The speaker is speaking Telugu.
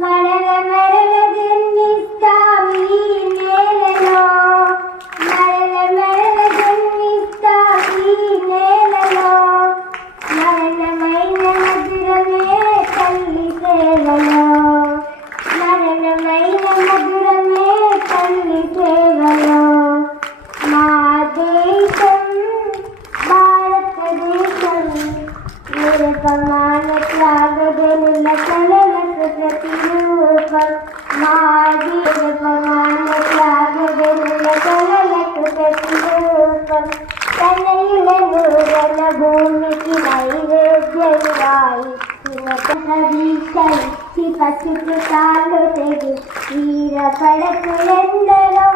మరల మరల జన్మిస్తాం ఈ నేలలో, మరల మరల జన్మిస్తాం ఈ నేలలో, మరణమైన మధురమే తల్లి సేవలో, మరణమైన మధురమే తల్లి సేవలో. మా దేశం భారతదేశం నిరపమాన త్యాగదనుల కలలకు ప్రతిరూపం. మా నిరపమాన త్యాగదనుల కలలకు ప్రతిరూపం. తనయులను రణభూమికి నైవేద్యమురాయి దీక్షించి పసుపు తాళ్ళు తెగి వీర పడకులెందరో